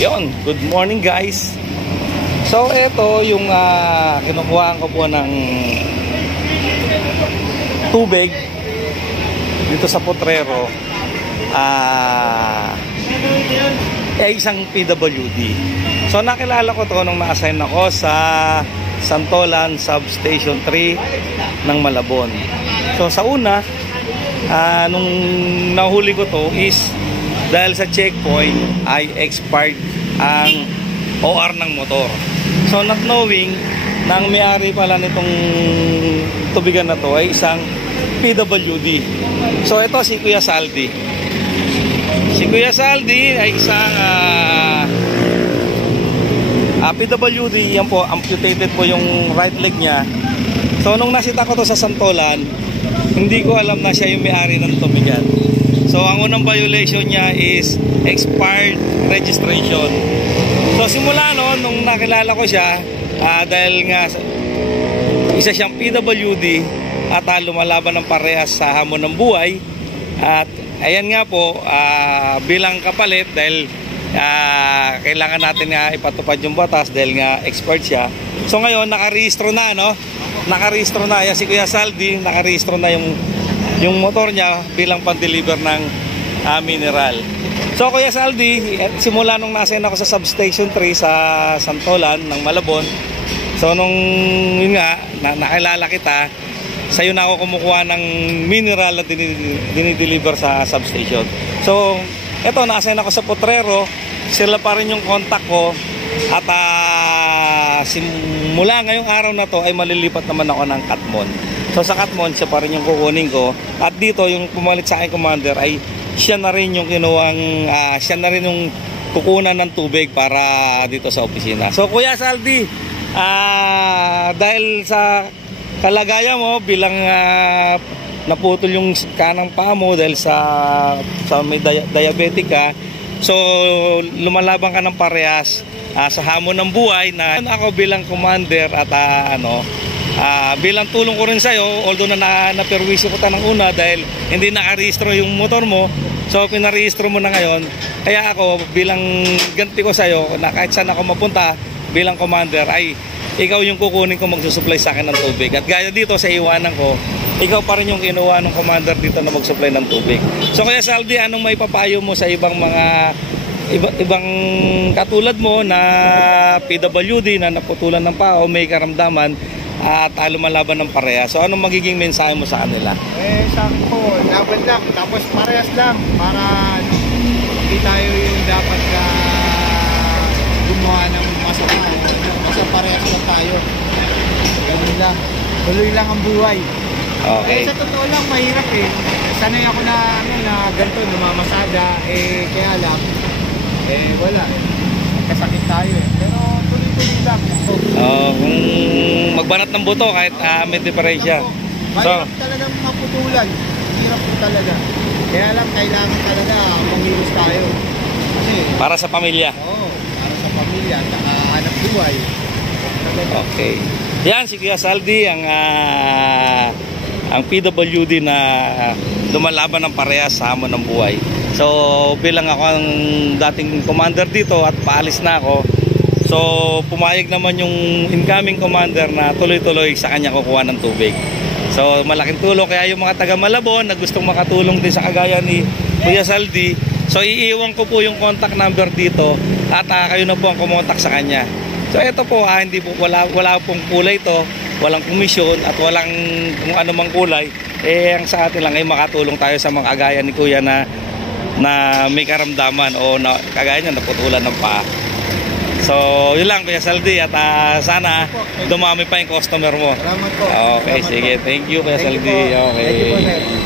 Yon, good morning guys. So ito yung kinukuhaan ko po ng tubig dito sa Potrero. Isang PWD. So nakilala ko to nung na-assign ako sa Santolan Substation 3 ng Malabon. So sa una, nung nahuli ko to is dahil sa checkpoint ay expired ang OR ng motor. So not knowing na ang may-ari pala nitong tubigan na to ay isang PWD. So ito si Kuya Saldi. Si Kuya Saldi ay isang PWD. Yan po, amputated po yung right leg niya. So nung nasita ko to sa Santolan, hindi ko alam na siya yung may-ari ng tubigan. So ang unang violation niya is expired registration. So simula noon, nung nakilala ko siya, dahil nga isa siyang PWD at lumalaban ng parehas sa hamon ng buhay. At ayan nga po, bilang kapalit dahil kailangan natin nga ipatupad yung batas dahil nga expired siya. So ngayon nakarehistro na, no? Nakarehistro na. Yan si Kuya Saldi, nakarehistro na yung motor niya bilang pan-deliver ng mineral. So Kuya Saldi, simula nung nasa ako sa Substation 3 sa Santolan ng Malabon, so nung yun nga, nakilala kita, sa'yo na ako kumukuha ng mineral na dinideliver sa substation. So eto, nasa ako sa Potrero, sila pa rin yung contact ko. At simula ngayong araw na to ay malilipat naman ako ng Katmon. So sa Katmon, siya pa rin yung kukunin ko. At dito, yung pumalit sa akin commander ay siya na rin yung kinuwang, siya na rin yung kukunan ng tubig para dito sa opisina. So Kuya Saldi, dahil sa kalagayan mo bilang naputol yung kanang paa mo dahil sa may diabetic ka, so lumalaban ka ng parehas sa hamon ng buhay na ako bilang commander at bilang tulong ko rin sa'yo, although naperwisyo ko ta ng una dahil hindi nakarehistro yung motor mo, so pinarehistro mo na ngayon. Kaya ako bilang ganti ko sa'yo na kahit saan ako mapunta bilang commander ay ikaw yung kukunin ko magsusupply sa akin ng tubig. At gaya dito sa iwanan ko, ikaw pa rin yung kinuha ng commander dito na magsupply ng tubig. So Kuya Saldi, anong may papayo mo sa ibang mga ibang katulad mo na PWD na naputulan ng paa o may karamdaman at lumalaban ng parehas? So anong magiging mensahe mo sa kanila? Sa akin po, laban lang, tapos parehas lang para hindi tayo yung dapat gumawa ng masama. Basta parehas lang tayo. Ganun lang. Tuloy lang ang buhay. Okay. Sa totoo lang, mahirap eh. Sanay ako na ganito, namamasada. Kaya lang, wala eh. Kasakit tayo eh. Pero tuloy-tuloy lang. Kung magbanat ng buto kahit may diferensya. Mahirap talagang maputulan. Mahirap po talaga. Kaya lang, kailangan talaga manghilos tayo. Kasi, para sa pamilya. Oo, para sa pamilya. Nakahanap buhay. Okay. Yan si Kuya Saldi, ang PWD na lumalaban ng parehas sa hamon ng buhay. So bilang ako ang dating commander dito at paalis na ako, so pumayag naman yung incoming commander na tuloy-tuloy sa kanya kukuha ng tubig. So malaking tulong, kaya yung mga taga Malabon na gustong makatulong din sa kagaya ni Kuya Saldi, so iiwan ko po yung contact number dito at kayo na po ang kumontak sa kanya. So ito po, hindi po, wala pong kulay to, walang komisyon at walang kung ano mang kulay. Ang sa atin lang ay makatulong tayo sa mga kagaya ni Kuya na may karamdaman o kagaya niya naputulan ng paa. So yun lang Kuya Saldi, at sana dumami pa yung customer mo. Salamat po. Okay, Salamat sige. po. Thank you Kuya Saldi. Okay. Thank you po, sir.